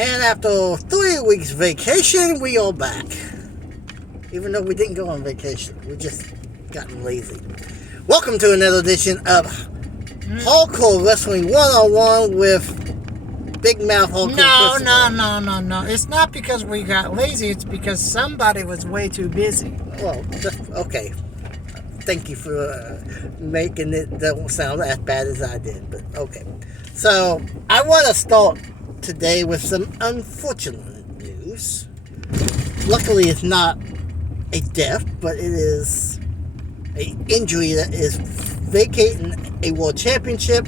And after 3 weeks vacation, we are back. Even though we didn't go on vacation, we just gotten lazy. Welcome to another edition of Hardcore Wrestling 101 with Big Mouth Hardcore. No. It's not because we got lazy. It's because somebody was way too busy. Well, okay. Thank you for making it don't sound as bad as I did, but okay. So, I want to start today with some unfortunate news. Luckily, it's not a death, but it is an injury that is vacating a world championship.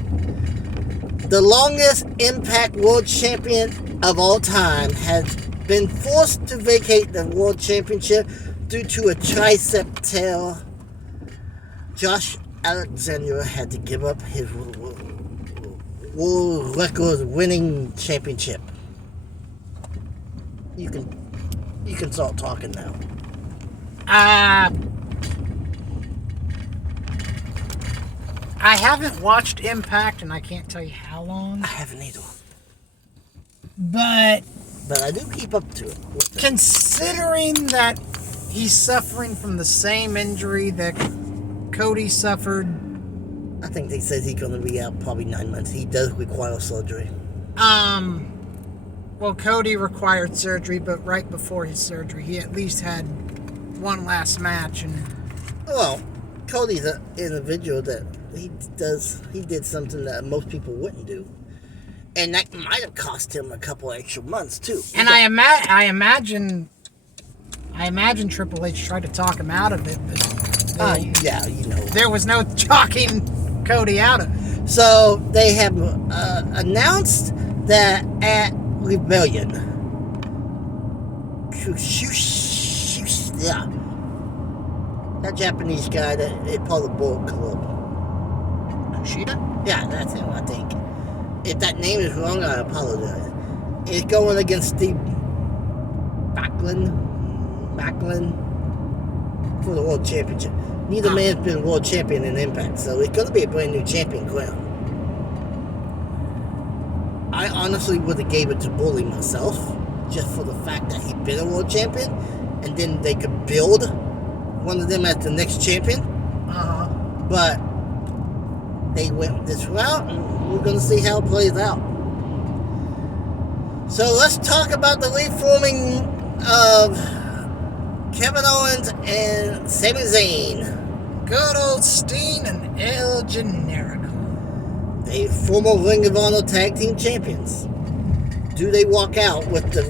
The longest Impact World Champion of all time has been forced to vacate the World Championship due to a tricep tear. Josh Alexander had to give up his world record winning championship. You can start talking now. I haven't watched Impact, and I can't tell you how long. I haven't either. But I do keep up to it. Considering that he's suffering from the same injury that Cody suffered. I think they said he's going to be out probably 9 months. He does require surgery. Well, Cody required surgery, but right before his surgery, he at least had one last match. And well, Cody's an individual that he did something that most people wouldn't do, and that might have cost him a couple extra months too. And I imagine Triple H tried to talk him out of it, but yeah, there was no talking Cody out of it. So they have announced that at Rebellion, yeah, that Japanese guy that is part of the Bullet Club. Kushida? Yeah, that's him, I think. If that name is wrong, I apologize. It's going against Steve Backlund for the World Championship. Neither man's been World Champion in Impact, so it's going to be a brand new champion crown. I honestly would have gave it to Bully myself, just for the fact that he'd been a World Champion, and then they could build one of them as the next champion. But they went this route, and we're going to see how it plays out. So let's talk about the reforming of Kevin Owens and Sami Zayn. Good old Steen and El Generico. They former Ring of Honor Tag Team Champions. Do they walk out with the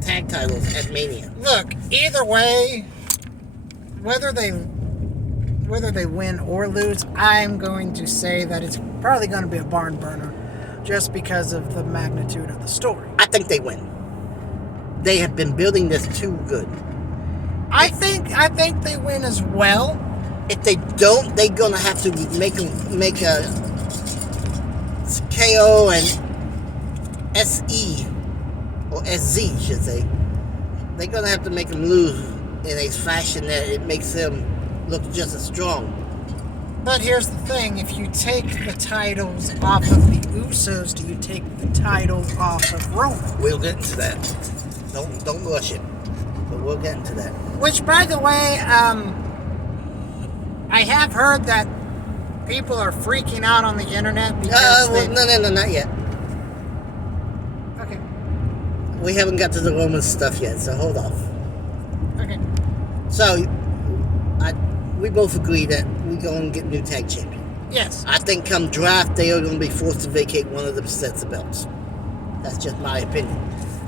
tag titles at Mania? Look, either way, whether they win or lose, I'm going to say that it's probably going to be a barn burner, just because of the magnitude of the story. I think they win. They have been building this too good. I think they win as well. If they don't, they're gonna have to make a KO and SE or SZ, should say. They're gonna have to make them lose in a fashion that it makes them look just as strong. But here's the thing: if you take the titles off of the Usos, do you take the titles off of Roman? We'll get into that. Don't rush it. But we'll get into that. Which, by the way, I have heard that people are freaking out on the internet because no, not yet. Okay. We haven't got to the Roman stuff yet, so hold off. Okay. So, we both agree that we're going to get new tag champion. Yes. I think come draft, they are going to be forced to vacate one of the sets of belts. That's just my opinion.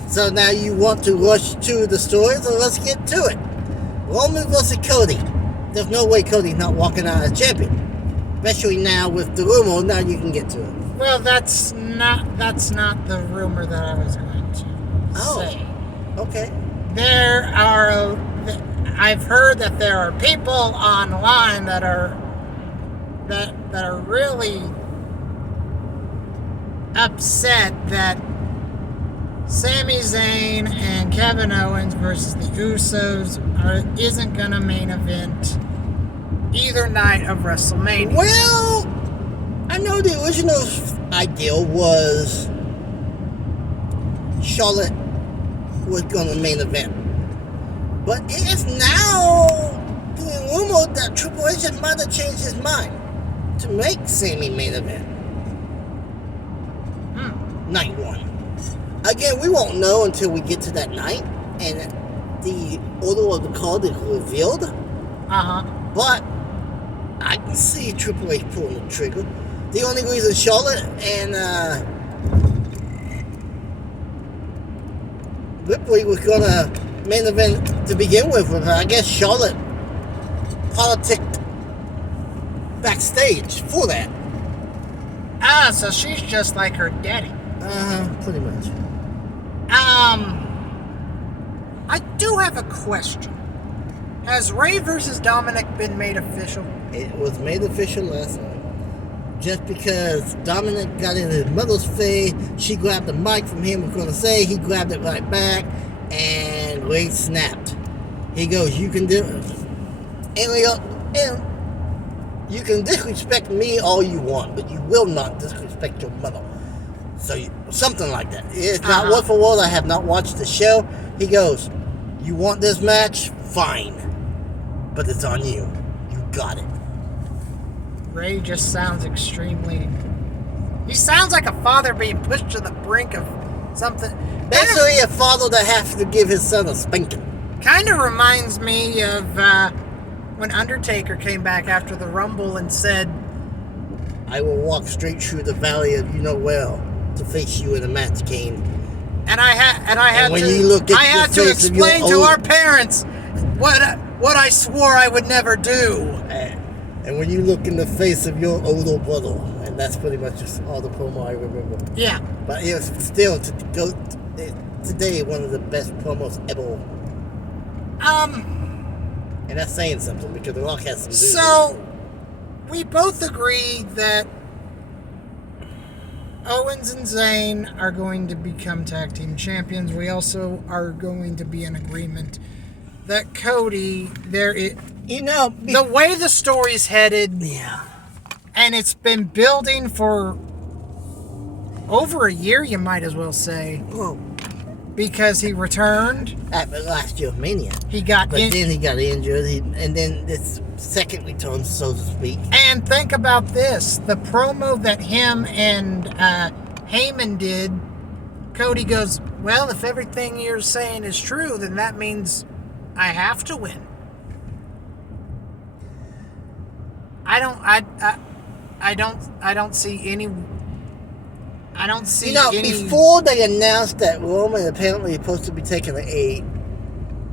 So now you want to rush to the story, so let's get to it. Roman versus Cody. There's no way Cody's not walking out as champion. Especially now with the rumor, now you can get to it. Well, that's not the rumor that I was going to say. Okay. I've heard that there are people online that are really upset that Sami Zayn and Kevin Owens versus the Usos isn't gonna main event either night of WrestleMania. Well, I know the original idea was Charlotte was going to main event. But it is now being rumored that Triple H might have changed his mind to make Sami main event. Night 1. Again, we won't know until we get to that night and the order of the card is revealed. But I can see Triple H pulling the trigger. The only reason Charlotte and Ripley was gonna main event to begin with, I guess Charlotte politicked backstage for that. So she's just like her daddy. Pretty much. I do have a question. Has Ray versus Dominic been made official? It was made official last night. Just because Dominic got in his mother's face, she grabbed the mic from him, was going to say, he grabbed it right back, and Ray snapped. He goes, you can do it. And you can disrespect me all you want, but you will not disrespect your mother. So, something like that. It's not word for word. I have not watched the show. He goes, you want this match? Fine. But it's on you. You got it. Ray just sounds extremely... He sounds like a father being pushed to the brink of something. Basically, a father that has to give his son a spanking. Kind of reminds me of when Undertaker came back after the Rumble and said, I will walk straight through the valley of you-know-well to face you in a match, Kane. And I had to explain to our parents what I swore I would never do. And when you look in the face of your older brother, and that's pretty much just all the promo I remember. Yeah. But it was still today one of the best promos ever. And that's saying something because The Rock has some. So we both agree that Owens and Zayn are going to become tag team champions. We also are going to be in agreement that Cody, the way the story's headed, and it's been building for over a year, you might as well say. Whoa. Because he returned at the last year of Mania. Then he got injured, and then this second return, so to speak. And think about this: the promo that him and Heyman did. Cody goes, "Well, if everything you're saying is true, then that means I have to win." I don't see any. Before they announced that Roman apparently is supposed to be taking a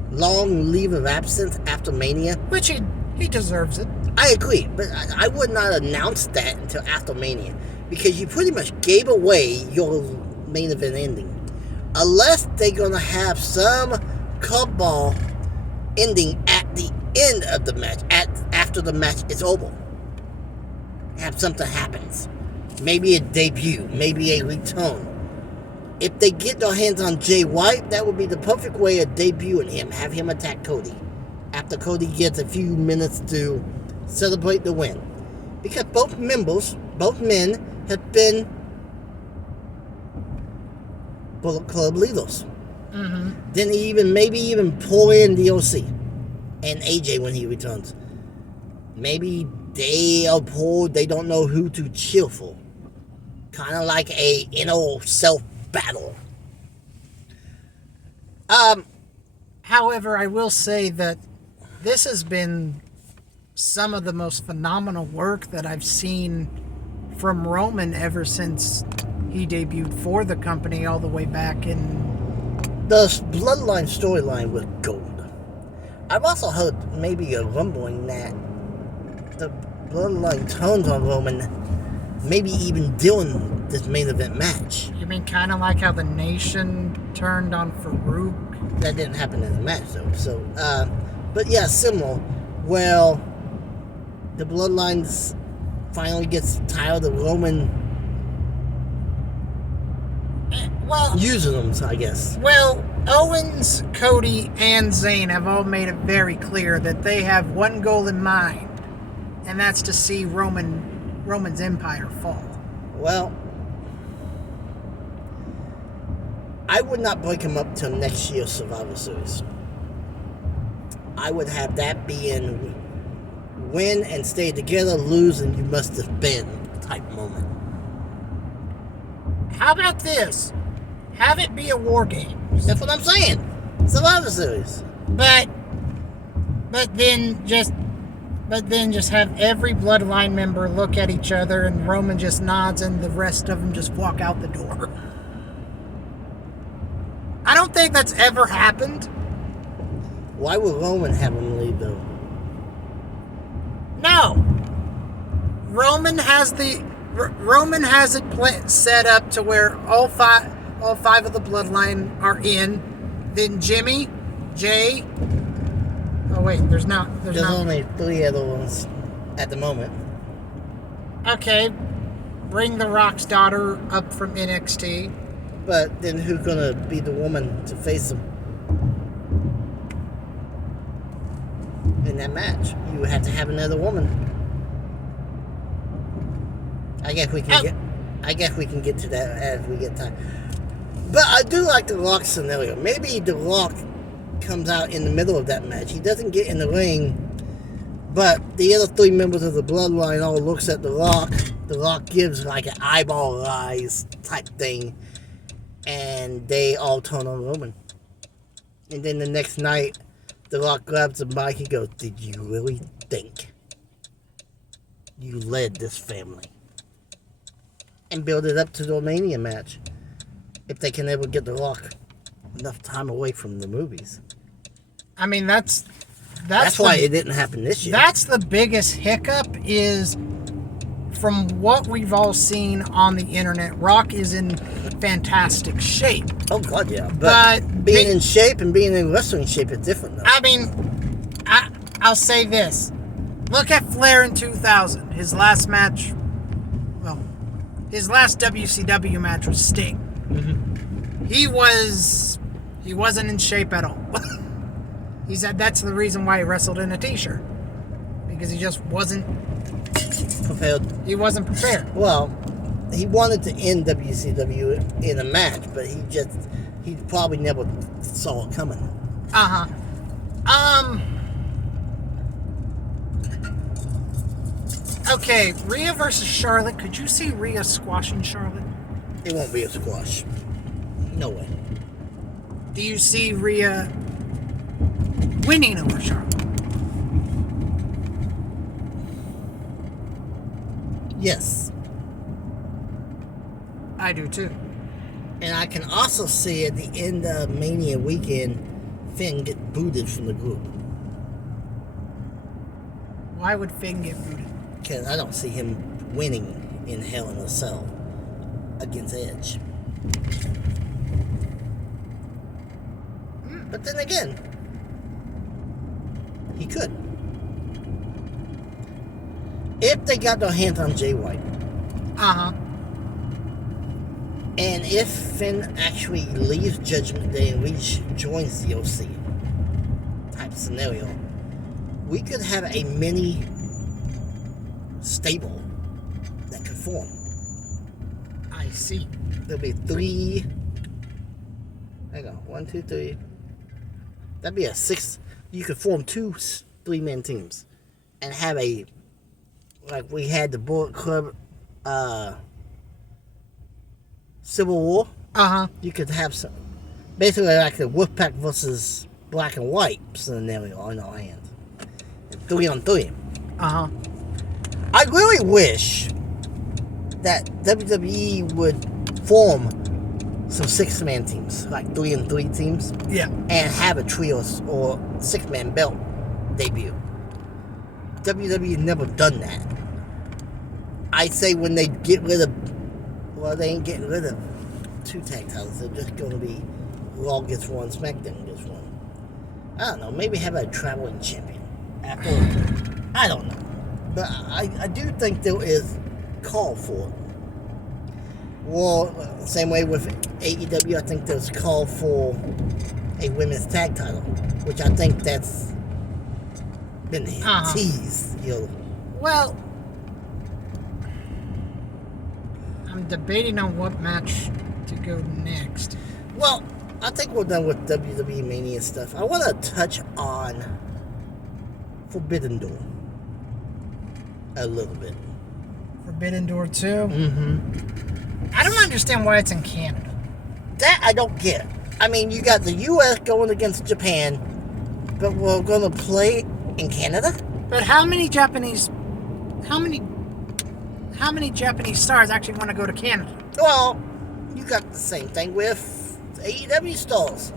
long leave of absence after Mania, which he deserves it. I agree, but I would not announce that until after Mania because you pretty much gave away your main event ending, unless they're gonna have some curveball ending at the end of the match, after the match is over. Have something happens. Maybe a debut, maybe a return. If they get their hands on Jay White, that would be the perfect way of debuting him. Have him attack Cody after Cody gets a few minutes to celebrate the win. Because both men have been Bullet Club leaders. Then maybe even pull in the OC and AJ when he returns. Maybe they are poor, they don't know who to cheer for. Kind of like a inner self battle. However, I will say that this has been some of the most phenomenal work that I've seen from Roman ever since he debuted for the company all the way back in... The Bloodline storyline was gold. I've also heard maybe a rumbling that the Bloodline turns on Roman, maybe even during this main event match. You mean kind of like how the Nation turned on Farouk? That didn't happen in the match, though. So, but yeah, similar. Well, the Bloodline finally gets tired of Roman using them, I guess. Well, Owens, Cody, and Zayn have all made it very clear that they have one goal in mind, and that's to see Roman's empire fall. Well, I would not break him up till next year's Survivor Series. I would have that being win and stay together, lose and you must have been type moment. How about this? Have it be a War Games. That's what I'm saying. Survivor Series. But then just have every bloodline member look at each other and Roman just nods and the rest of them just walk out the door. I don't think that's ever happened. Why would Roman have him leave though? No. Roman has it set up to where all five of the bloodline are in. Then Jimmy, Jay. Oh wait, there's only 3 other ones at the moment. Okay, bring The Rock's daughter up from NXT. But then who's gonna be the woman to face him in that match? You would have to have another woman. I guess we can get to that as we get time. But I do like the Rock scenario. Maybe the Rock comes out in the middle of that match. He doesn't get in the ring, but the other 3 members of the bloodline all looks at the Rock. The Rock gives like an eyeball rise type thing, and they all turn on Roman. And then the next night, the Rock grabs the mic and goes, "Did you really think you led this family?" And build it up to the Mania match. If they can ever get the Rock enough time away from the movies. I mean, that's why it didn't happen this year. That's the biggest hiccup is from what we've all seen on the internet, Rock is in fantastic shape. Oh, God, yeah. But being in shape and being in wrestling shape is different, though. I mean, I'll say this. Look at Flair in 2000. His last match, his last WCW match was Sting. Mm-hmm. He wasn't in shape at all. He said that's the reason why he wrestled in a t-shirt. Because he just wasn't prepared. He wasn't prepared. Well, he wanted to end WCW in a match, but he probably never saw it coming. Okay, Rhea versus Charlotte. Could you see Rhea squashing Charlotte? It won't be a squash. No way. Do you see Rhea winning over Charlotte? Yes. I do too. And I can also see at the end of Mania weekend, Finn get booted from the group. Why would Finn get booted? Because I don't see him winning in Hell in a Cell against Edge. But then again, he could. If they got their hands on Jay White. And if Finn actually leaves Judgment Day and joins the OC type scenario, we could have a mini stable that could form. I see. There'll be 3. Hang on. 1, 2, 3. That'd be a 6. You could form 2 3-man teams and have a, like we had the Bullet Club Civil War. You could have some, basically like the Wolfpack versus Black and White scenario on our hands. 3-on-3. I really wish that WWE would form some 6-man teams, like 3-on-3 teams. Yeah. And have a trios or 6-man belt debut. WWE never done that. I'd say when they get rid of, well, they ain't getting rid of 2 tag titles. They're just going to be Raw gets one, SmackDown gets one. I don't know. Maybe have a traveling champion after. I don't know. But I do think there is call for it. Well, same way with AEW, I think there's call for a women's tag title, which I think that's been teased. Well, I'm debating on what match to go next. Well, I think we're done with WWE Mania stuff. I want to touch on Forbidden Door a little bit. Forbidden Door 2? Mm-hmm. I don't understand why it's in Canada. That I don't get. I mean, you got the U.S. going against Japan, but we're going to play in Canada? But how many Japanese stars actually want to go to Canada? Well, you got the same thing with AEW stars.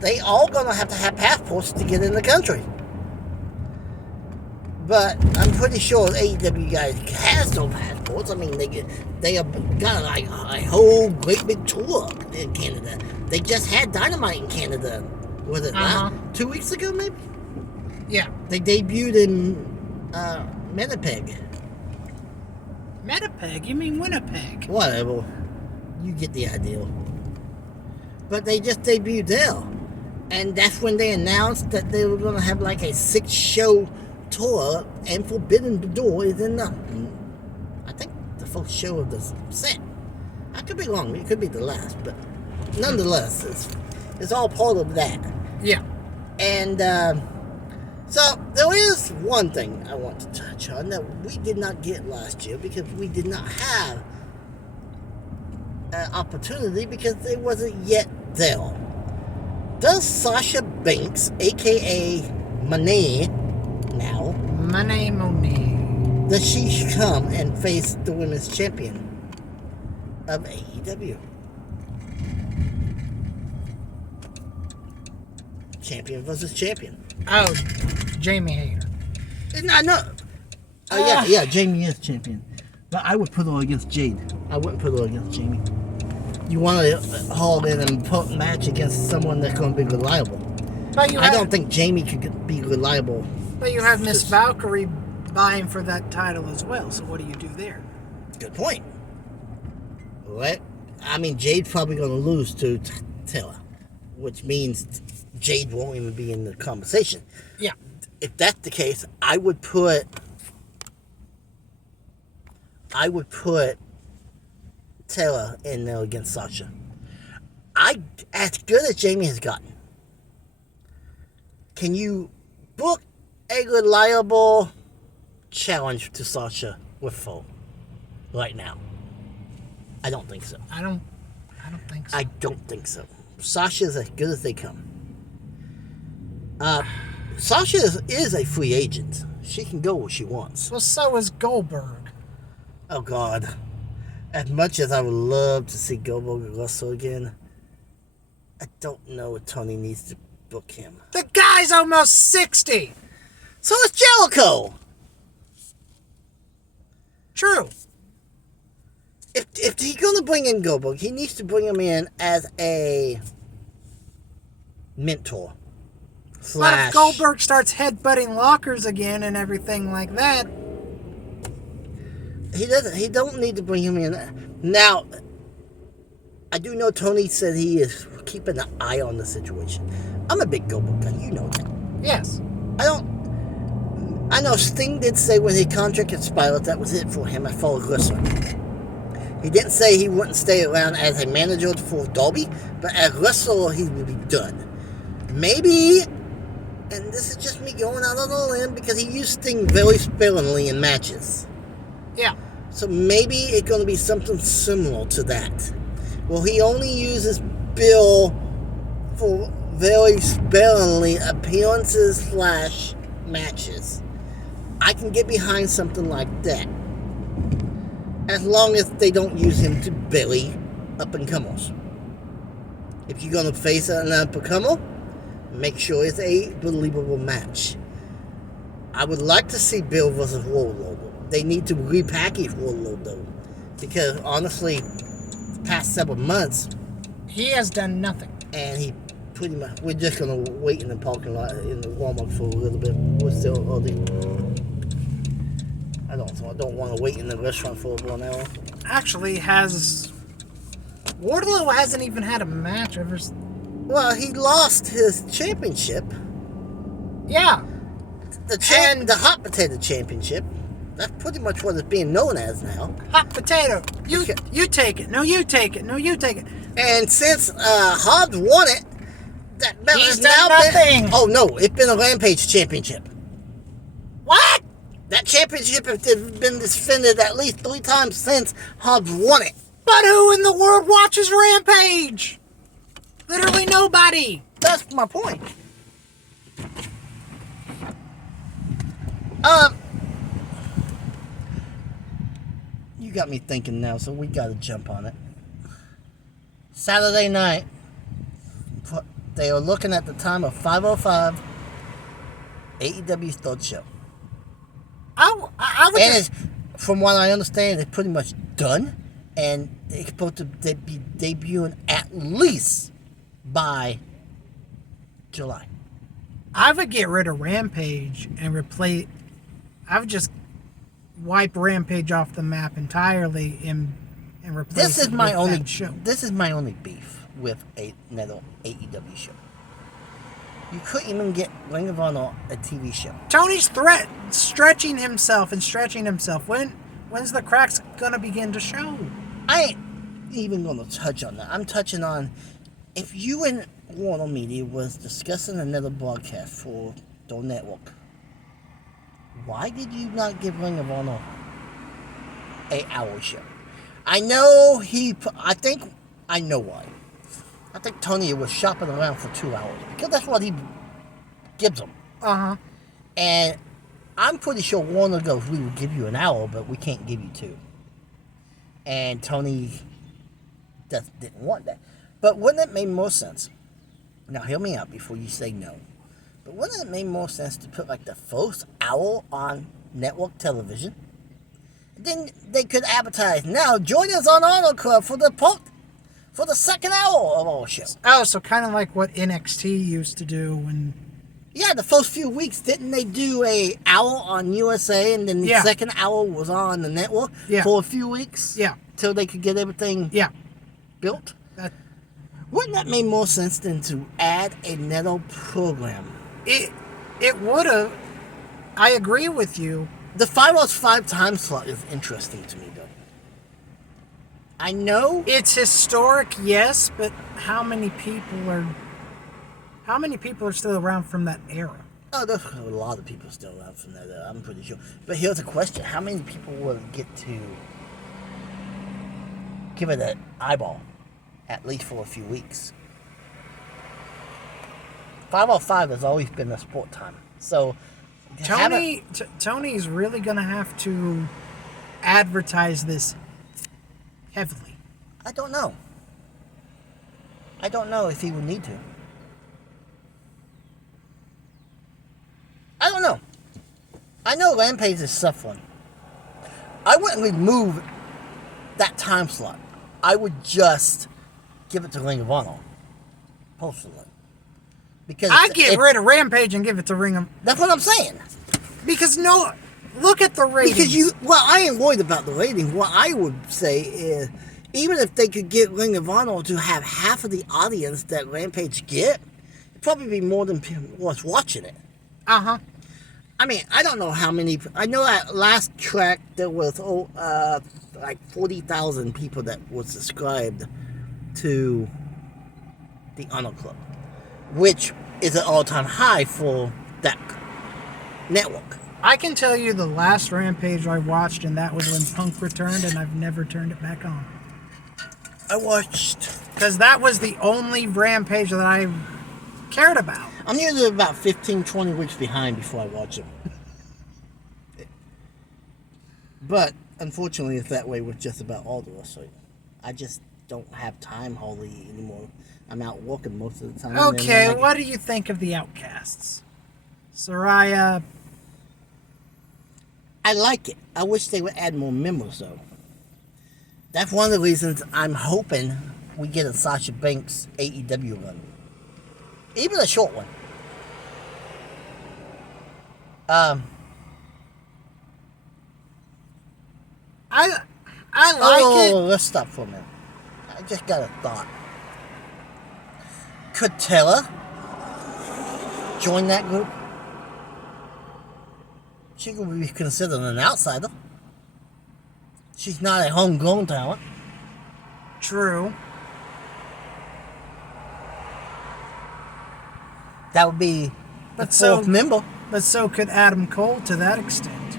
They all going to have passports to get in the country. But I'm pretty sure AEW guys has no passports. I mean, they have got like a whole great big tour in Canada. They just had Dynamite in Canada. Was it 2 weeks ago, maybe? Yeah. They debuted in Winnipeg. Winnipeg? You mean Winnipeg? Whatever. You get the idea. But they just debuted there. And that's when they announced that they were going to have like a 6-show tour, and Forbidden Door is in I think the first show of the set. I could be wrong. It could be the last, but nonetheless, it's all part of that. Yeah. And so there is one thing I want to touch on that we did not get last year because we did not have an opportunity because it wasn't yet there. Does Sasha Banks, aka Monet, now Monet. does she come and face the women's champion of AEW? Champion versus champion. Oh, Jamie Hayter. I know. Yeah, Jamie is champion. But I would put her against Jade. I wouldn't put her against Jamie. You want to haul in and put a match against someone that's going to be reliable. But I don't think Jamie could be reliable. But you have Miss Valkyrie vying for that title as well, so what do you do there? Good point. What? I mean, Jade's probably going to lose to Taylor, which means Jade won't even be in the conversation. Yeah. If that's the case, I would put Taylor in there against Sasha. As good as Jamie has gotten, can you book a reliable challenge to Sasha with Fo right now? I don't think so. I don't think so. I don't think so. Sasha's as good as they come. Sasha is a free agent. She can go where she wants. Well, so is Goldberg. Oh, God. As much as I would love to see Goldberg wrestle again, I don't know if Tony needs to book him. The guy's almost 60. So is Jericho. True. If he's going to bring in Goldberg, he needs to bring him in as a mentor. But if Goldberg starts headbutting lockers again and everything like that, he don't need to bring him in. Now, I do know Tony said he is keeping an eye on the situation. I'm a big Goldberg guy, you know that. yes. I know Sting did say when his contract expired that was it for him as far as wrestling. He didn't say he wouldn't stay around as a manager for Darby, but as wrestler he would be done. Maybe, and this is just me going out on a limb because he used Sting very sparingly in matches. Yeah. So maybe it's going to be something similar to that. Well, he only uses Bill for very sparingly appearances / matches. I can get behind something like that. As long as they don't use him to belly up-and-comers. If you're going to face an up-and-comer, make sure it's a believable match. I would like to see Bill versus Warlord. They need to repackage Warlord, though. Because, honestly, the past several months, He has done nothing. and he pretty much... We're just going to wait in the parking lot in the Walmart for a little bit. We're still early. I don't want to wait in the restaurant for 1 hour. Actually, Wardlow hasn't even had a match ever. Well, he lost his championship. Yeah. The hot potato championship. That's pretty much what it's being known as now. Hot potato. You take it. No, you take it. No, you take it. And since Hobbs won it, that belt He's has now done been... nothing. Oh, no. It's been a Rampage championship. What? That championship has been defended at least 3 times since Hobbs won it. But who in the world watches Rampage? Literally nobody. That's my point. You got me thinking now, so we got to jump on it. Saturday night, they are looking at the time of 5:05, AEW's third show. I would And just... from what I understand, it's pretty much done, and they're supposed to be debuting at least by July. I would get rid of Rampage and replace... I would just wipe Rampage off the map entirely and replace This is it my with only that show. This is my only beef with another AEW show. You couldn't even get Ring of Honor a TV show. Tony's stretching himself. When's the cracks gonna begin to show? I ain't even gonna touch on that. I'm touching on if you and Warner Media was discussing another broadcast for the network. Why did you not give Ring of Honor an hour show? I know I know why. I think Tony was shopping around for 2 hours because that's what he gives them. Uh-huh. And I'm pretty sure Warner goes, we will give you an hour, but we can't give you 2. And Tony just didn't want that. But wouldn't it make more sense? Now, hear me out before you say no. But wouldn't it make more sense to put like the first hour on network television? Then they could advertise, now join us on Honor Club for the second hour of our show. Oh, so kind of like what NXT used to do when... Yeah, the first few weeks, didn't they do a hour on USA and then the second hour was on the network for a few weeks? Yeah. Till they could get everything built? Wouldn't that make more sense than to add another program? It would have. I agree with you. The 505 time slot is interesting to me, though. I know It's historic, yes, but how many people are still around from that era? Oh, there's a lot of people still around from that, I'm pretty sure. But here's a question. How many people will get to give it an eyeball, at least for a few weeks? 505 has always been a sport time. So, Tony's really going to have to advertise this heavily. I don't know. I don't know if he would need to. I don't know. I know Rampage is suffering. I wouldn't remove that time slot. I would just give it to Ring of Honor, personally. Because I'd get rid of Rampage and give it to Ring of... That's what I'm saying. Because look at the ratings. Because I ain't worried about the ratings. What I would say is, even if they could get Ring of Honor to have half of the audience that Rampage get, it'd probably be more than people was watching it. Uh-huh. I mean, I don't know how many... I know at last track there was like 40,000 people that were subscribed to the Honor Club, which is an all-time high for that network. I can tell you the last Rampage I watched, and that was when Punk returned, and I've never turned it back on. I watched... Because that was the only Rampage that I cared about. I'm usually about 15, 20 weeks behind before I watch them. But, unfortunately, it's that way with just about all of us. So I just don't have time hardly anymore. I'm out working most of the time. Okay, what do you think of the Outcasts? Soraya... I like it. I wish they would add more members, though. That's one of the reasons I'm hoping we get a Sasha Banks AEW run. Even a short one. I like it. Let's stop for a minute. I just got a thought. Could Tella join that group? She could be considered an outsider. She's not a homegrown talent. True. That would be the fourth member. But so could Adam Cole to that extent.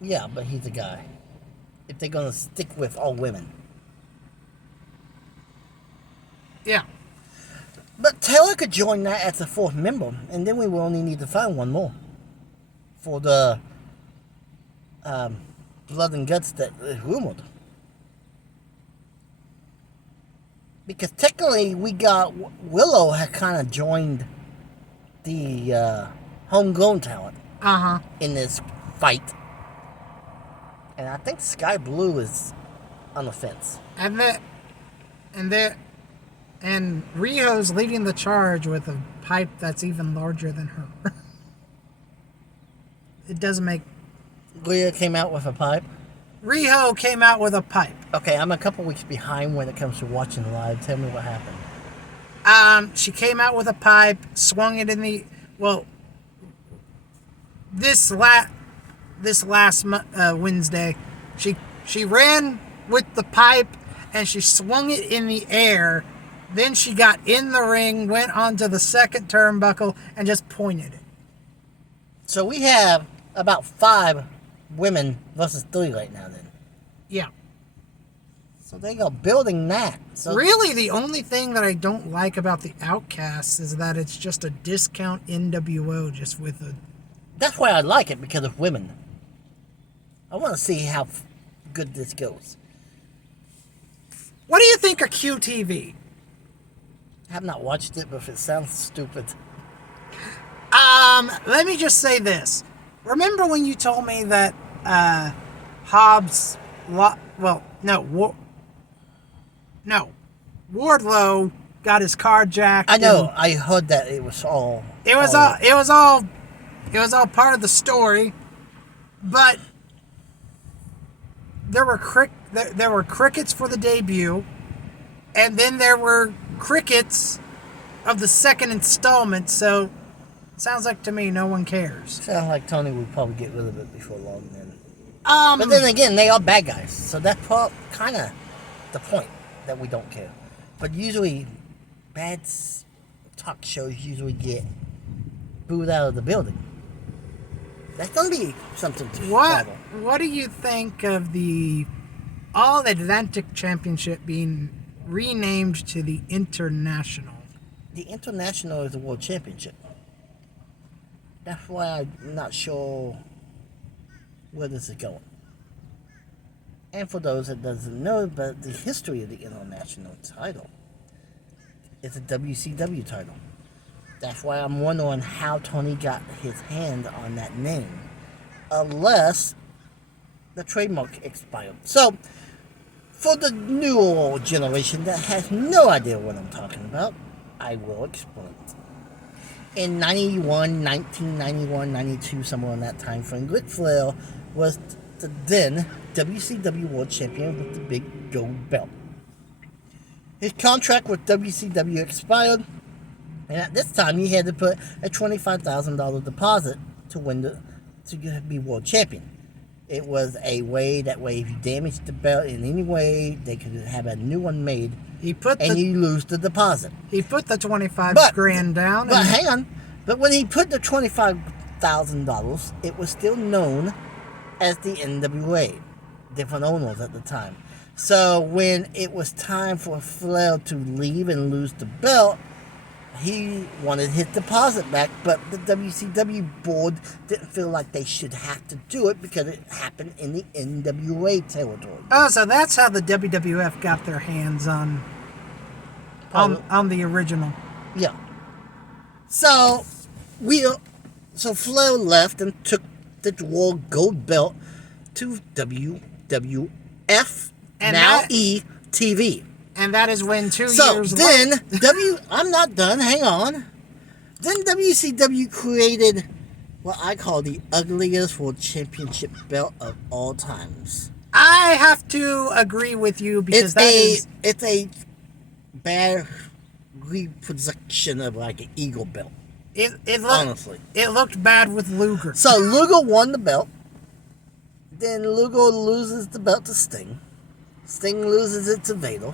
Yeah, but he's a guy. If they're gonna stick with all women. Yeah. But Taylor could join that as a fourth member, and then we will only need to find one more for the blood and guts that is rumored. Because technically, we got Willow had kind of joined the homegrown talent in this fight, and I think Sky Blue is on the fence. And Rio's leading the charge with a pipe that's even larger than her. It doesn't make... Rhea came out with a pipe? Rio came out with a pipe. Okay, I'm a couple weeks behind when it comes to watching live. Tell me what happened. She came out with a pipe, swung it in the... Well, this last Wednesday, she ran with the pipe and she swung it in the air. Then she got in the ring, went onto the second turnbuckle, and just pointed it. So we have about 5 women versus 3 right now then. Yeah. So they go building that. So really, the only thing that I don't like about the Outcasts is that it's just a discount NWO just with a... That's why I like it, because of women. I want to see how good this goes. What do you think of QTV? I have not watched it, but if it sounds stupid. Let me just say this. Remember when you told me that Hobbs... Wardlow got his car jacked. I know. I heard that it was all... It was all part of the story, but there were crickets for the debut, and then there were crickets of the second installment. So it sounds like to me no one cares. Sounds like Tony would probably get rid of it before long then. But then again, they are bad guys, so that's kind of the point, that we don't care. But usually, bad talk shows usually get booed out of the building. That's going to be something to follow. What do you think of the All Atlantic Championship being renamed to the International? The International is the World Championship. That's why I'm not sure where this is going. And for those that doesn't know about the history of the International title, it's a WCW title. That's why I'm wondering how Tony got his hand on that name, unless the trademark expired. So, for the new generation that has no idea what I'm talking about, I will explain. In 1991, 92, somewhere in that time frame, Ric Flair was the then WCW World Champion with the big gold belt. His contract with WCW expired, and at this time he had to put a $25,000 deposit to be world champion. It was a way that way if you damaged the belt in any way, they could have a new one made. You lose the deposit. He put the $25 grand down. But hang on. But when he put the $25,000, it was still known as the NWA. Different owners at the time. So when it was time for Flair to leave and lose the belt, he wanted his deposit back, but the WCW board didn't feel like they should have to do it because it happened in the NWA territory. Oh, so that's how the WWF got their hands on the original. Yeah. So Flair left and took the World Gold Belt to WWF, and now ETV. And that is when 2 years then, later... I'm not done, hang on. Then WCW created what I call the ugliest World Championship belt of all times. I have to agree with you because it's a bad reproduction of like an Eagle belt. Honestly. It looked bad with Luger. So Luger won the belt. Then Luger loses the belt to Sting. Sting loses it to Vader.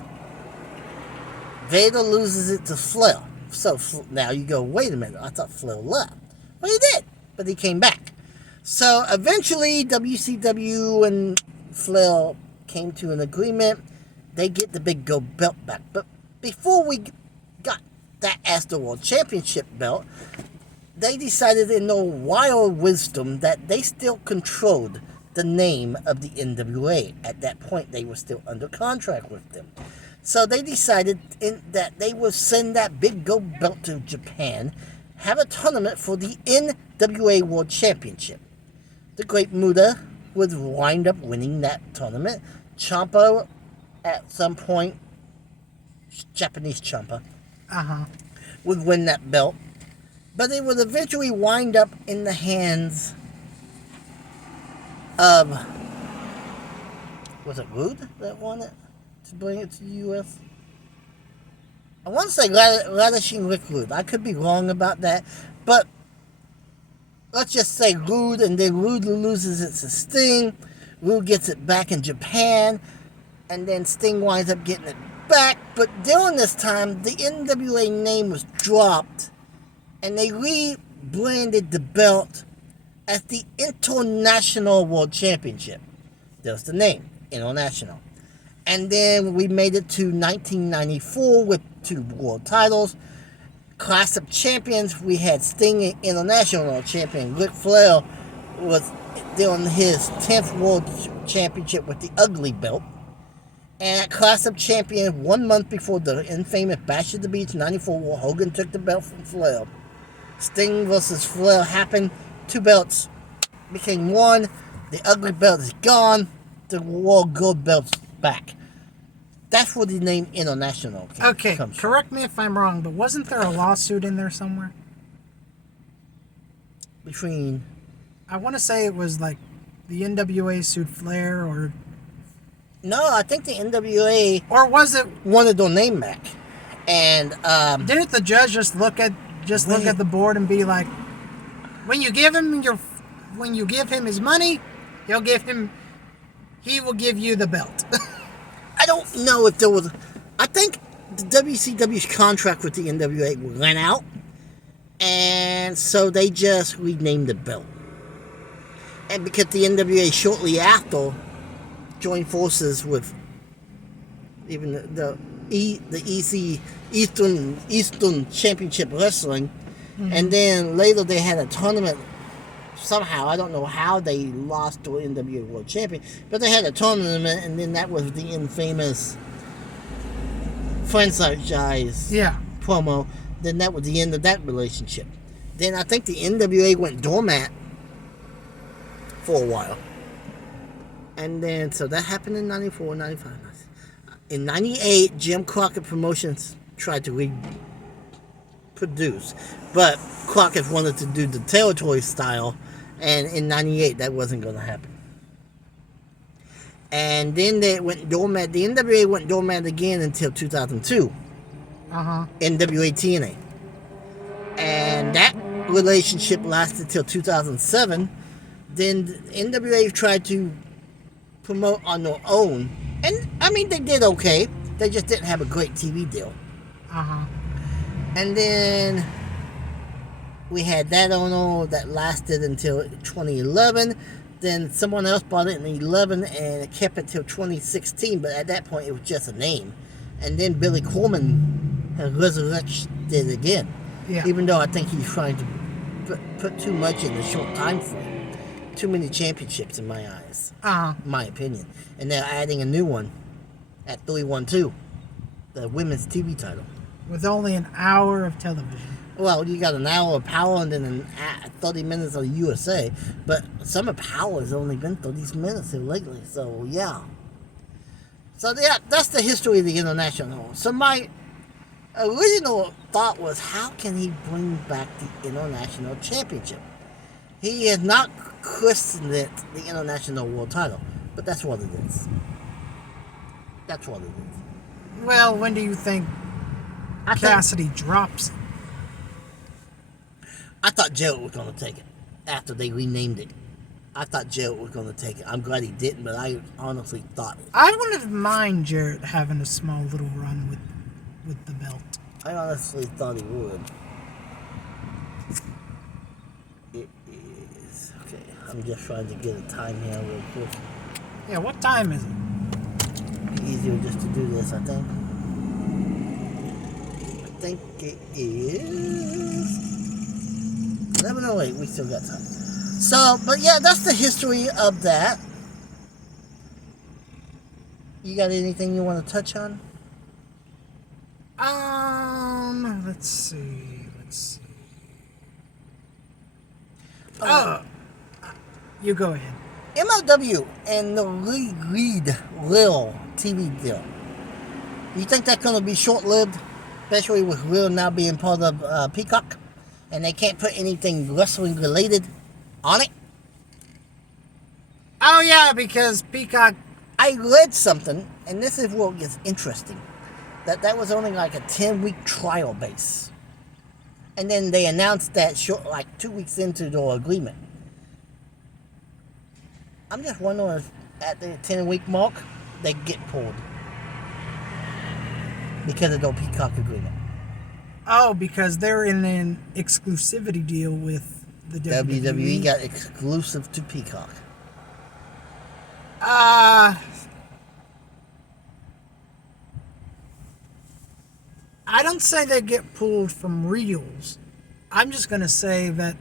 Vader loses it to Flair. So now you go, wait a minute, I thought Flair left. Well, he did, but he came back. So eventually, WCW and Flair came to an agreement. They get the big gold belt back. But before we got that as the World Championship belt, they decided in their wild wisdom that they still controlled the name of the NWA. At that point, they were still under contract with them. So they decided that they would send that big gold belt to Japan, have a tournament for the NWA World Championship. The Great Muta would wind up winning that tournament. Ciampa, at some point, Japanese Ciampa, would win that belt. But it would eventually wind up in the hands of, was it Rude that won it to bring it to the U.S.? I want to say Ladishing Rick Rude. I could be wrong about that, but let's just say Rude, and then Rude loses it to Sting. Rude gets it back in Japan, and then Sting winds up getting it back. But during this time, the NWA name was dropped, and they rebranded the belt as the International World Championship. That was the name, International. And then we made it to 1994 with 2 world titles. Class of Champions, we had Sting, International World Champion. Ric Flair was doing his 10th World Championship with the Ugly Belt. And at Class of Champions, 1 month before the infamous Bash at the Beach 94 War, Hogan took the belt from Flair. Sting versus Flair happened. 2 belts became 1. The Ugly Belt is gone. The World Gold Belt's back. That's where the name International comes from. Correct me if I'm wrong, but wasn't there a lawsuit in there somewhere? Between? I want to say it was like the NWA sued Flair, or... No, I think the NWA... Or was it... wanted their name back. And, didn't the judge just look at the board and be like, when you give him his money, he will give you the belt. I don't know if there was... I think the WCW's contract with the NWA ran out, and so they just renamed the belt. And because the NWA shortly after joined forces with even the Eastern Championship Wrestling, and then later they had a tournament. Somehow, I don't know how they lost to NWA World Champion, but they had a tournament, and then that was the infamous franchise promo. Then that was the end of that relationship. Then I think the NWA went dormant for a while. And then, so that happened in 94, 95. In 98, Jim Crockett Promotions tried to reproduce, but Crockett wanted to do the territory style, and in 98 that wasn't going to happen. And then they went dormant. The NWA went dormant again until 2002. NWA TNA. And that relationship lasted till 2007. Then the NWA tried to promote on their own, and I mean they did okay. They just didn't have a great TV deal. And then we had that owner that lasted until 2011. Then someone else bought it in 2011, and it kept it till 2016. But at that point, it was just a name. And then Billy Coleman has resurrected it again. Yeah. Even though I think he's trying to put too much in a short time frame. Too many championships in my eyes. My opinion. And they're adding a new one at 312, the women's TV title. With only an hour of television. Well, you got an hour of Power and then 30 minutes of USA. But some of Power has only been 30 minutes here lately. So, yeah. So, yeah, that's the history of the International. So, my original thought was, how can he bring back the International Championship? He has not christened it the International World Title. But that's what it is. That's what it is. Well, when do you think Cassidy drops it? I thought Jarrett was going to take it after they renamed it. I thought Jarrett was going to take it. I'm glad he didn't, but I honestly thought it. I wouldn't mind Jarrett having a small little run with the belt. I honestly thought he would. It is. Okay, I'm just trying to get a time here real quick. Yeah, what time is it? It'd be easier just to do this, I think. I think it is 11:08. We still got time. So, but yeah, that's the history of that. You got anything you want to touch on? Let's see. You go ahead. MLW and the lead Lil TV deal. You think that's going to be short-lived? Especially with Lil now being part of Peacock? And they can't put anything wrestling-related on it? Oh, yeah, because Peacock... I read something, and this is what gets interesting, that was only like a 10-week trial base. And then they announced that 2 weeks into the agreement. I'm just wondering if at the 10-week mark, they get pulled. Because of the Peacock agreement. Oh, because they're in an exclusivity deal with the WWE. WWE got exclusive to Peacock. I don't say they get pulled from reels. I'm just going to say that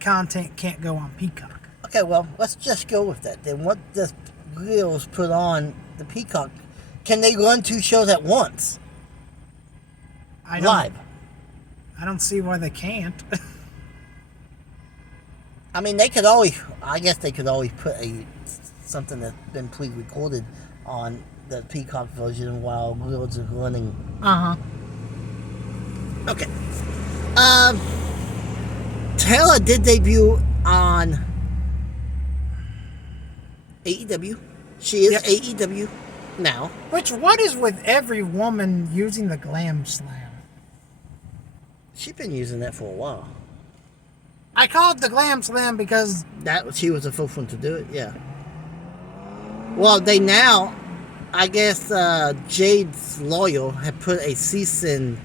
content can't go on Peacock. Okay, well, let's just go with that. Then what does reels put on the Peacock? Can they run 2 shows at once? Live? I don't see why they can't. I mean, they could always... I guess they could always put something that's been pre-recorded on the Peacock version while Reels is running. Uh-huh. Okay. Taylor did debut on AEW. She is AEW now. What is with every woman using the glam slam? She's been using that for a while. I call it the glam slam because... She was the first one to do it, yeah. Well, they now... I guess Jade's lawyer had put a cease and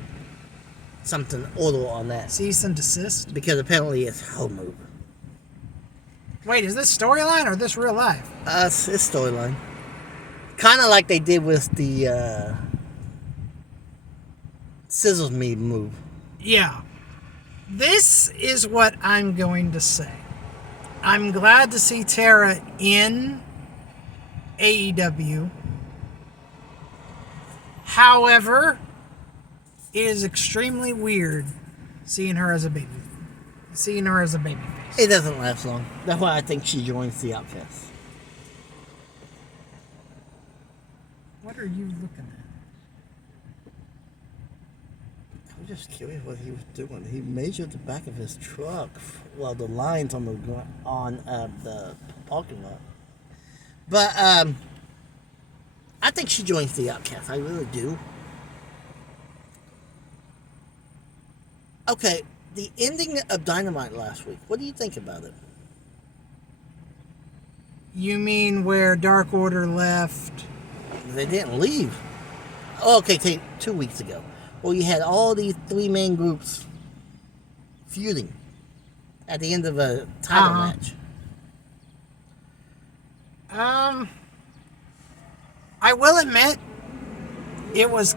something order on that. Cease and desist? Because apparently it's her move. Wait, is this storyline or this real life? It's storyline. Kind of like they did with the Scissors Me move. Yeah. This is what I'm going to say. I'm glad to see Tara in AEW. However, it is extremely weird seeing her as a baby. Seeing her as a baby face. It doesn't last long. That's why I think she joins the Outcasts. What are you looking at? I'm just curious what he was doing. He measured the back of his truck while the lines on the parking lot. But I think she joins the Outcasts. I really do. Okay, the ending of Dynamite last week. What do you think about it? You mean where Dark Order left? They didn't leave. Oh, okay, 2 weeks ago. Well, you had all these 3-man groups feuding at the end of a title match. I will admit, it was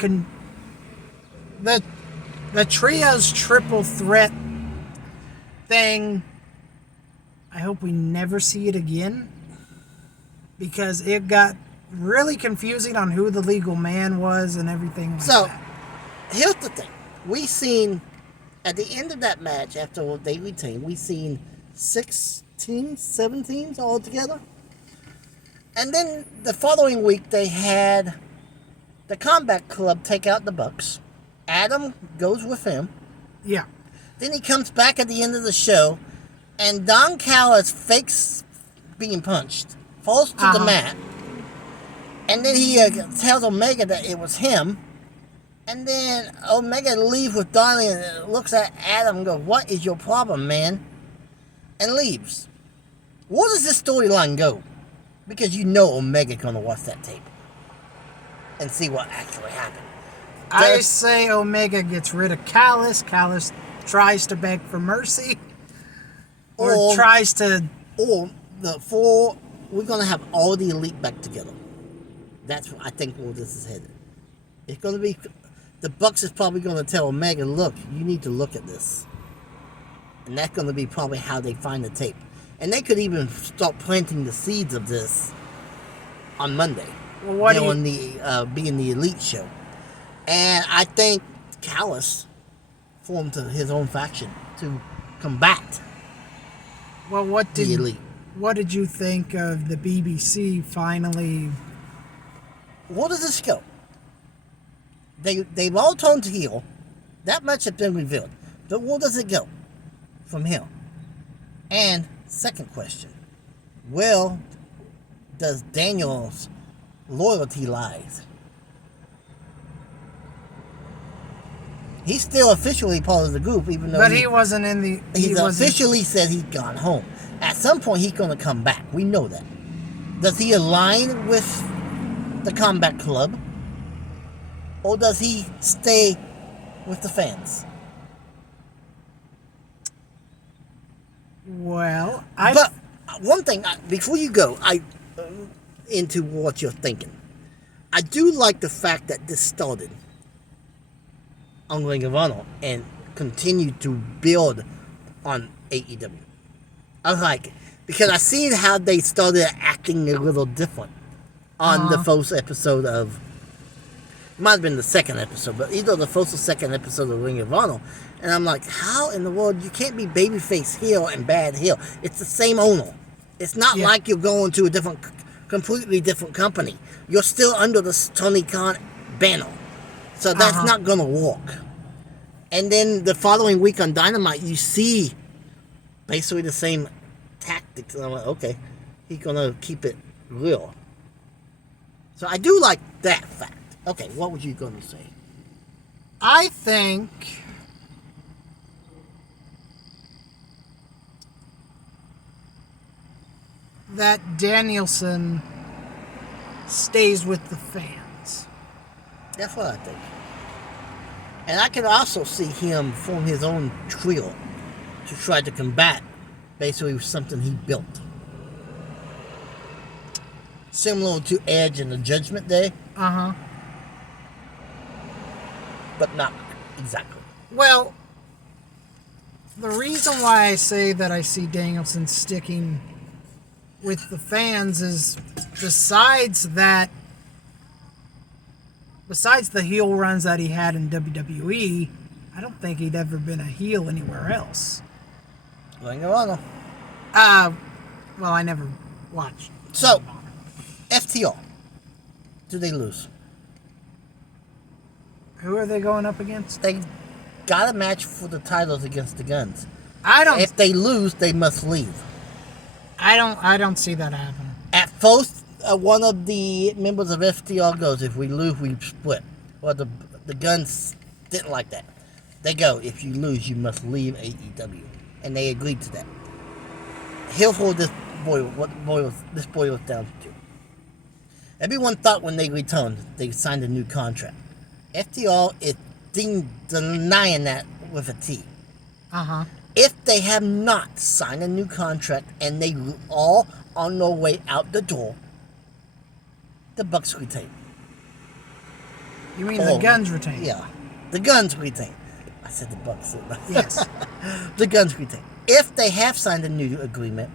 the trios triple threat thing. I hope we never see it again, because it got really confusing on who the legal man was and everything like that. Here's the thing. We seen, at the end of that match, after they retained, we seen 6 teams, 7 teams all together. And then the following week, they had the Combat Club take out the Bucks. Adam goes with him. Yeah. Then he comes back at the end of the show, and Don Callis fakes being punched, falls to the mat, and then he tells Omega that it was him. And then Omega leaves with Darling and looks at Adam and goes, "What is your problem, man?" And leaves. Where does this storyline go? Because you know Omega's going to watch that tape and see what actually happened. I say Omega gets rid of Callus. Callus tries to beg for mercy. Or tries to... Or we're going to have all the Elite back together. That's what I think where this is headed. It's going to be... The Bucks is probably going to tell Omega, look, you need to look at this. And that's going to be probably how they find the tape. And they could even start planting the seeds of this on Monday. Well, being the Elite show. And I think Callus formed his own faction to combat the Elite. What did you think of the BBC finally? Where does this go? They've all turned heel. That much has been revealed. But where does it go from here? And second question, where does Daniel's loyalty lies? He's still officially part of the group, even though he wasn't in the. He officially said he's gone home. At some point, he's going to come back. We know that. Does he align with the Combat Club, or does he stay with the fans? Well, But one thing, before you go, into what you're thinking, I do like the fact that this started on Ring of Honor and continued to build on AEW. I like it because I seen how they started acting a little different on the first episode of. It might have been the second episode, but either the first or second episode of Ring of Honor. And I'm like, how in the world? You can't be babyface heel and bad heel. It's the same owner. It's not like you're going to a completely different company. You're still under the Tony Khan banner. So that's not going to work. And then the following week on Dynamite, you see basically the same tactics. And I'm like, okay, he's going to keep it real. So I do like that fact. Okay, what were you going to say? I think that Danielson stays with the fans. That's what I think. And I can also see him form his own trio to try to combat basically something he built. Similar to Edge and the Judgment Day. But not exactly. Well, the reason why I say that I see Danielson sticking with the fans is besides the heel runs that he had in WWE, I don't think he'd ever been a heel anywhere else. Ring of Honor. Well, I never watched. So, FTR. Do they lose? Who are they going up against? They got a match for the titles against the Guns. If they lose, they must leave. I don't see that happening. At first, one of the members of FTR goes, if we lose, we split. Well, the Guns didn't like that. They go, if you lose, you must leave AEW. And they agreed to that. Here's what this boils down to. Everyone thought when they returned, they signed a new contract. FTR is denying that with a T. If they have not signed a new contract and they all on their way out the door, the Bucks retain. You mean the Guns retain? Yeah, the Guns retain. I said the Bucks. Yes. The Guns retain. If they have signed a new agreement,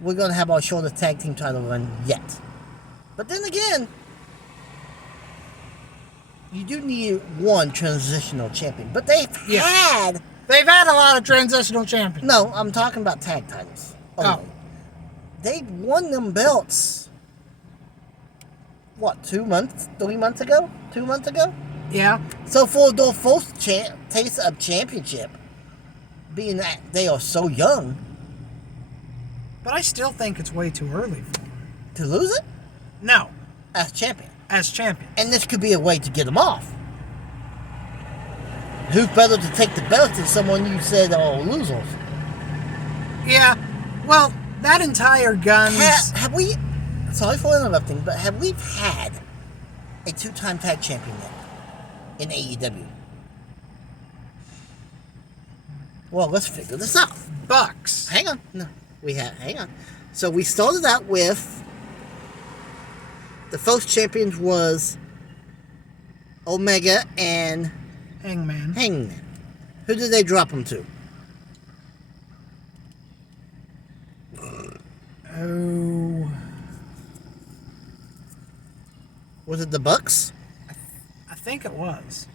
we're going to have our shortest tag team title run yet. But then again, you do need one transitional champion. But they've had a lot of transitional champions. No, I'm talking about tag titles. Only. They won them belts. What, 2 months? 3 months ago? 2 months ago? Yeah. So for their first taste of championship, being that they are so young. But I still think it's way too early for them. To lose it? No. As champion. As champion. And this could be a way to get them off. who's better to take the belt than someone you said, oh, losers? Yeah. Well, that entire Guns. Have we, sorry for interrupting, but have we had a 2-time tag champion yet in AEW? Well, let's figure this out. Bucks. Hang on. No, hang on. So we started out with the first champions was Omega and Hangman. Who did they drop them to? Oh. Was it the Bucks? I think it was.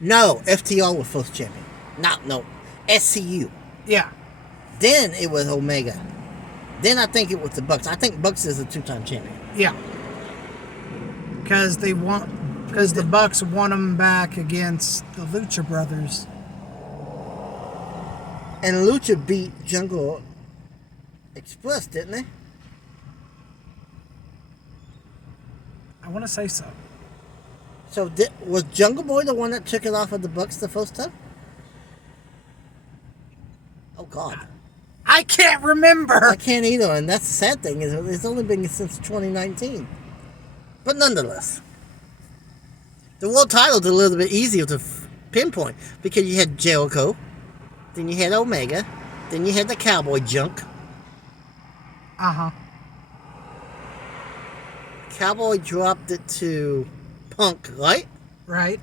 No, FTR was first champion. No, SCU. Yeah. Then it was Omega. Then I think it was the Bucks. I think Bucks is a 2-time champion. Yeah. Because the Bucks won them back against the Lucha Brothers. And Lucha beat Jungle Express, didn't they? I want to say so. So was Jungle Boy the one that took it off of the Bucks the first time? Oh God, I can't remember. I can't either, and that's the sad thing is it's only been since 2019. But nonetheless, the world title's a little bit easier to pinpoint because you had Jericho, then you had Omega, then you had the Cowboy junk. Cowboy dropped it to Punk, right? Right.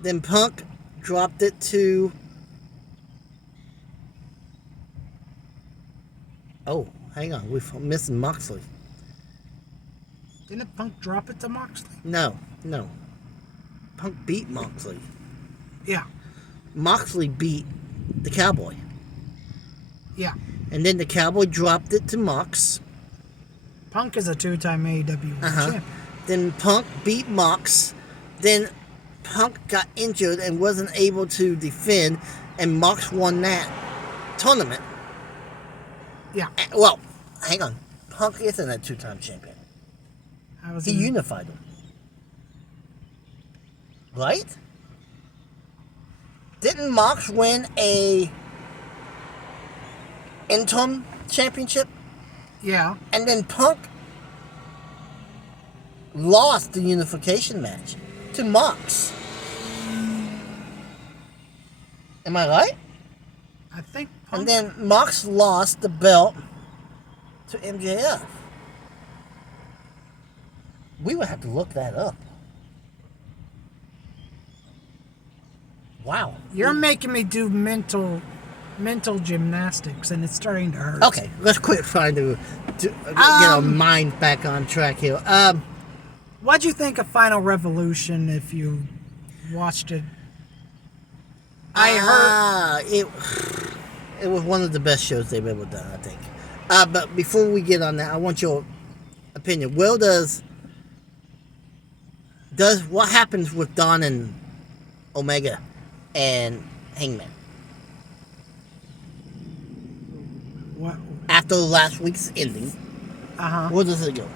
Then Punk dropped it to... Oh, hang on. We're missing Moxley. Didn't Punk drop it to Moxley? No. Punk beat Moxley. Yeah. Moxley beat the Cowboy. Yeah. And then the Cowboy dropped it to Mox. Punk is a 2-time AEW champion. Then Punk beat Mox. Then Punk got injured and wasn't able to defend, and Mox won that tournament. Yeah. Well, hang on. Punk isn't a 2-time champion. He unified them. Right? Didn't Mox win a interim championship? Yeah. And then Punk lost the unification match to Mox. Am I right? I think Punk... And then Mox lost the belt to MJF. We would have to look that up. Wow. You're making me do mental gymnastics, and it's starting to hurt. Okay, let's quit trying to get our mind back on track here. What'd you think of Final Revolution if you watched it? I heard... It was one of the best shows they've ever done, I think. But before we get on that, I want your opinion. Well, does what happens with Don and Omega and Hangman? What? After last week's ending, where does it go?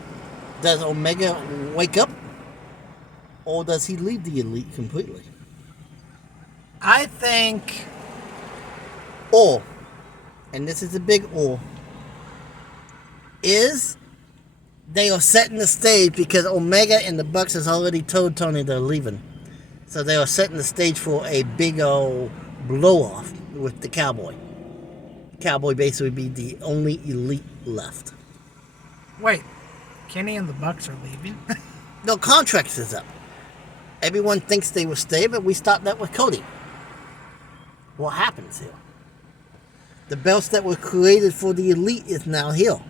Does Omega wake up? Or does he leave the Elite completely? I think... Or, and this is a big or, is they are setting the stage because Omega and the Bucks has already told Tony they're leaving. So they are setting the stage for a big old blow-off with the Cowboy. Cowboy basically be the only Elite left. Wait, Kenny and the Bucks are leaving? No, contracts is up. Everyone thinks they will stay, but we stopped that with Cody. What happens here? The belts that were created for the Elite is now here.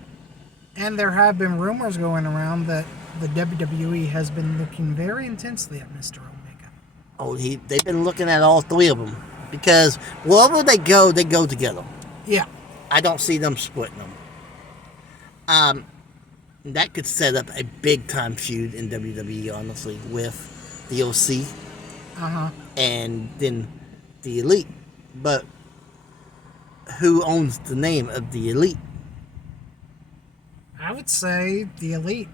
And there have been rumors going around that the WWE has been looking very intensely at Mr. Omega. Oh, they've been looking at all three of them. Because wherever they go together. Yeah. I don't see them splitting them. That could set up a big-time feud in WWE, honestly, with the OC. And then the Elite. But who owns the name of the Elite? I would say the Elite.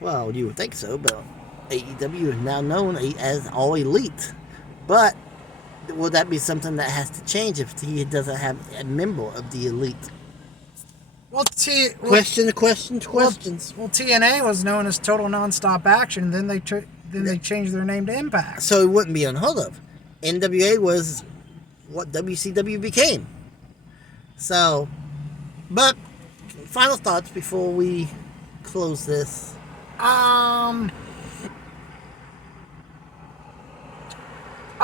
Well, you would think so, but AEW is now known as All Elite. But will that be something that has to change if he doesn't have a member of the Elite? Well, questions. Well, TNA was known as Total Nonstop Action. Then they changed their name to Impact. So it wouldn't be unheard of. NWA was what WCW became. So, but final thoughts before we close this.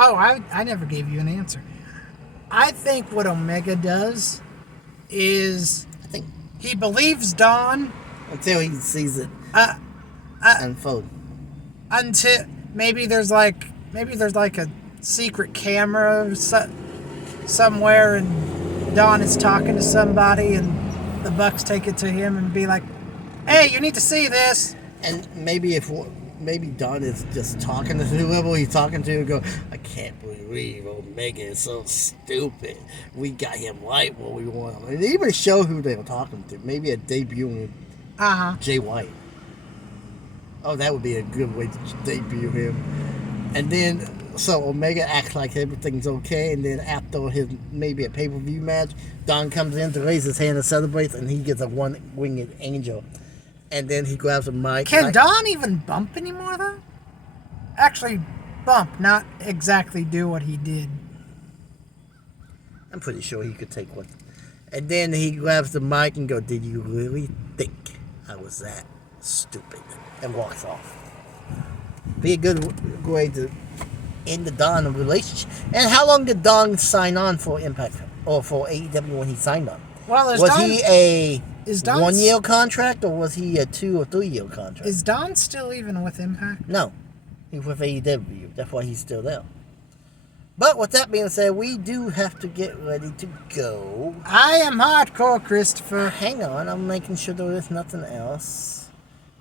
Oh, I never gave you an answer. I think what Omega does is he believes Dawn until he sees it unfold. Until maybe there's like a secret camera somewhere, and Dawn is talking to somebody, and the Bucks take it to him and be like, "Hey, you need to see this." And maybe Dawn is just talking to whoever he's talking to and go, "I can't believe Omega is so stupid. We got him right where we want him." And they even show who they were talking to. Maybe a debut Jay White. Oh, that would be a good way to debut him. And then, so Omega acts like everything's okay, and then after his maybe a pay-per-view match, Don comes in to raise his hand and celebrates, and he gets a one-winged angel. And then he grabs a mic. Can Don even bump anymore, though? Actually, bump, not exactly do what he did. I'm pretty sure he could take one. And then he grabs the mic and goes, "Did you really think I was that stupid?" And walks off. Be a good way to end the Don relationship. And how long did Don sign on for Impact or for AEW when he signed on? Well, was he a 1 year contract or was he a 2 or 3 year contract? Is Don still even with Impact? No, he's with AEW. That's why he's still there. But with that being said, we do have to get ready to go. I am hardcore, Christopher. Hang on, I'm making sure there is nothing else.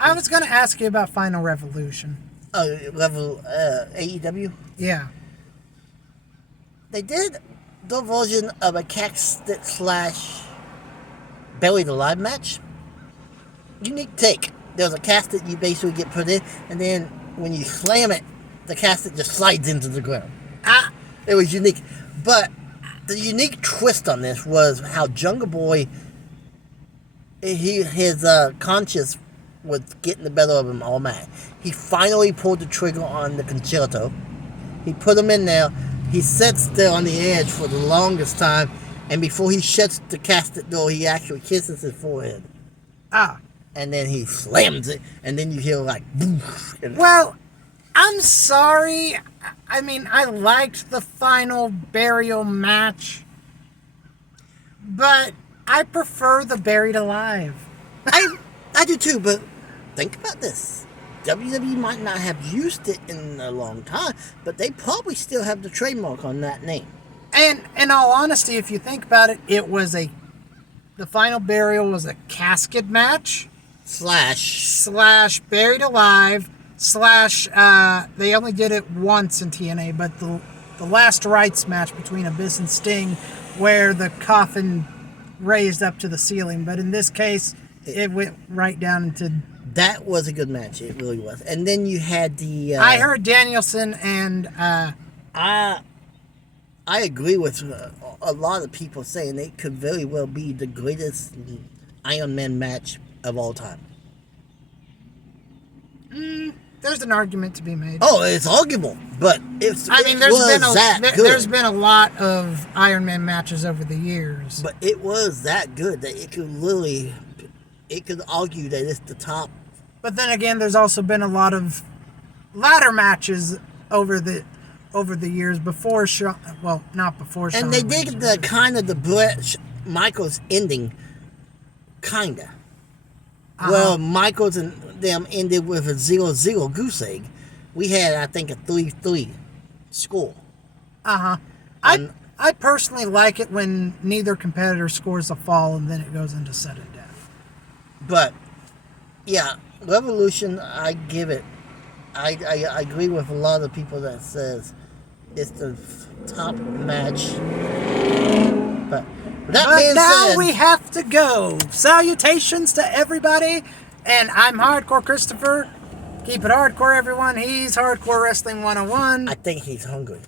I was going to ask you about Final Revolution. AEW? Yeah. They did the version of a casket / buried alive match. Unique take. There's a casket you basically get put in, and then when you slam it, the casket just slides into the ground. It was unique. But the unique twist on this was how Jungle Boy, his conscience was getting the better of him all night. He finally pulled the trigger on the concerto. He put him in there. He sits there on the edge for the longest time, and before he shuts the casket door, he actually kisses his forehead. And then he slams it, and then you hear like, boof. Well, I'm sorry. I mean, I liked the final burial match, but I prefer the buried alive. I do too, but think about this. WWE might not have used it in a long time, but they probably still have the trademark on that name. And in all honesty, if you think about it, the final burial was a casket match slash buried alive slash they only did it once in TNA, but the last rites match between Abyss and Sting, where the coffin raised up to the ceiling, but in this case it went right down into. That was a good match. It really was. And then you had the. I heard Danielson and. I agree with a lot of people saying it could very well be the greatest Iron Man match of all time. There's an argument to be made. Oh, it's arguable, but there's been a lot of Iron Man matches over the years. But it was that good that it could argue that it's the top. But then again, there's also been a lot of ladder matches over the years before Shawn. Well, not before Shawn. And they did the kind of the Brett Michaels ending, kinda. Well, Michaels and them ended with a 0-0 goose egg. We had, I think, a 3-3 score. I personally like it when neither competitor scores a fall and then it goes into sudden death. But yeah, Revolution, I give it. I agree with a lot of people that says it's the top match. But now we have to go. Salutations to everybody, and I'm Hardcore Christopher. Keep it hardcore, everyone. He's Hardcore Wrestling 101. I think he's hungry.